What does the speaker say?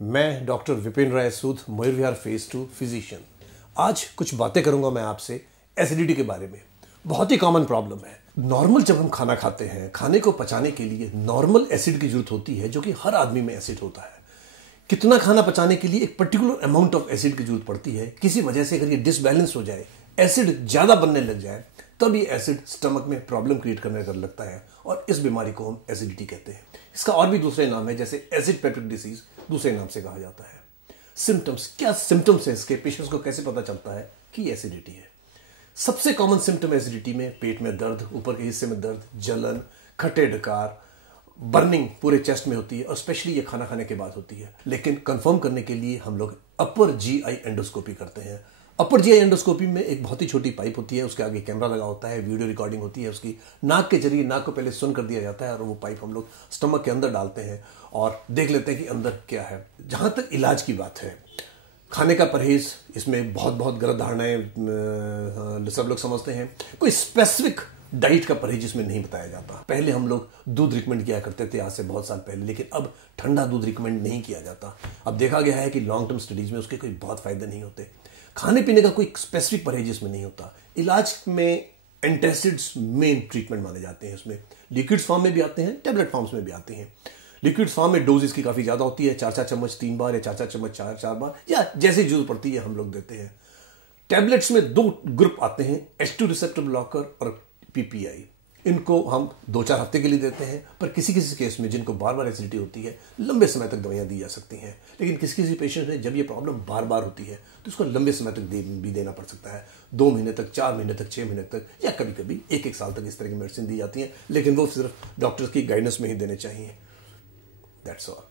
मैं डॉक्टर विपिन राय सूद, Mayur Vihar phase 2 physician. आज कुछ बातें करूंगा मैं आपसे एसिडिटी के बारे में। बहुत ही कॉमन प्रॉब्लम है। नॉर्मल जब हम खाना खाते हैं, खाने को पचाने के लिए नॉर्मल एसिड की जरूरत होती है, जो कि हर आदमी में एसिड होता है। कितना खाना पचाने के लिए एक पर्टिकुलर अमाउंट ऑफ एसिड की जरूरत पड़ती है। किसी वजह से अगर ये डिसबैलेंस हो जाए, एसिड ज्यादा बनने लग जाए, तब ये एसिड स्टमक में प्रॉब्लम क्रिएट करने लगता है और इस बीमारी को हम एसिडिटी कहते हैं। इसका और भी दूसरे नाम है, जैसे एसिड पेप्टिक डिसीज दूसरे नाम से कहा जाता है। सिम्टम्स, क्या सिम्टम्स है इसके? पेशेंट्स को कैसे पता चलता है कि एसिडिटी है? सबसे कॉमन सिम्टम एसिडिटी में पेट में दर्द, ऊपर के हिस्से में दर्द, जलन, खट्टे डकार, बर्निंग पूरे चेस्ट में होती है और स्पेशली ये खाना खाने के बाद होती है। लेकिन कंफर्म करने के लिए हम लोग अपर जीआई एंडोस्कोपी करते हैं। अपर जीआई एंडोस्कोपी में एक बहुत ही छोटी पाइप होती है, उसके आगे कैमरा लगा होता है, वीडियो रिकॉर्डिंग होती है उसकी। नाक के जरिए नाक को पहले सुन कर दिया जाता है और वो पाइप हम लोग स्टमक के अंदर डालते हैं और देख लेते हैं कि अंदर क्या है। जहां तक इलाज की बात है, खाने का परहेज, इसमें बहुत बहुत गलत धारणाएं सब लोग समझते हैं। कोई स्पेसिफिक डाइट का परहेज इसमें नहीं बताया जाता। पहले हम लोग दूध रिकमेंड किया करते थे, आज से बहुत साल पहले, लेकिन अब ठंडा दूध रिकमेंड नहीं किया जाता। अब देखा गया है कि लॉन्ग टर्म स्टडीज में उसके कोई बहुत फायदे नहीं होते। खाने पीने का कोई स्पेसिफिक परहेज इसमें नहीं होता। इलाज में एंटासिड्स मेन ट्रीटमेंट माने जाते हैं। इसमें लिक्विड्स फॉर्म में भी आते हैं, टेबलेट फॉर्म्स में भी आते हैं। लिक्विड्स फॉर्म में डोज इसकी काफी ज्यादा होती है, 4-4 चम्मच 3 बार या 4-4 चम्मच 4-4 बार, या जैसी जरूरत पड़ती है हम लोग देते हैं। टैबलेट्स में 2 ग्रुप आते हैं, H2 रिसेप्टर ब्लॉकर और पीपीआई। इनको हम 2-4 हफ्ते के लिए देते हैं, पर किसी किसी केस में जिनको बार बार एसिडिटी होती है, लंबे समय तक दवाइयां दी जा सकती हैं। लेकिन किसी किसी पेशेंट में जब ये प्रॉब्लम बार बार होती है तो उसको लंबे समय तक भी देना पड़ सकता है। 2 महीने तक, 4 महीने तक, 6 महीने तक, या कभी कभी 1-1 साल तक इस तरह की मेडिसिन दी जाती है। लेकिन वो सिर्फ डॉक्टर की गाइडेंस में ही देने चाहिए। That's all.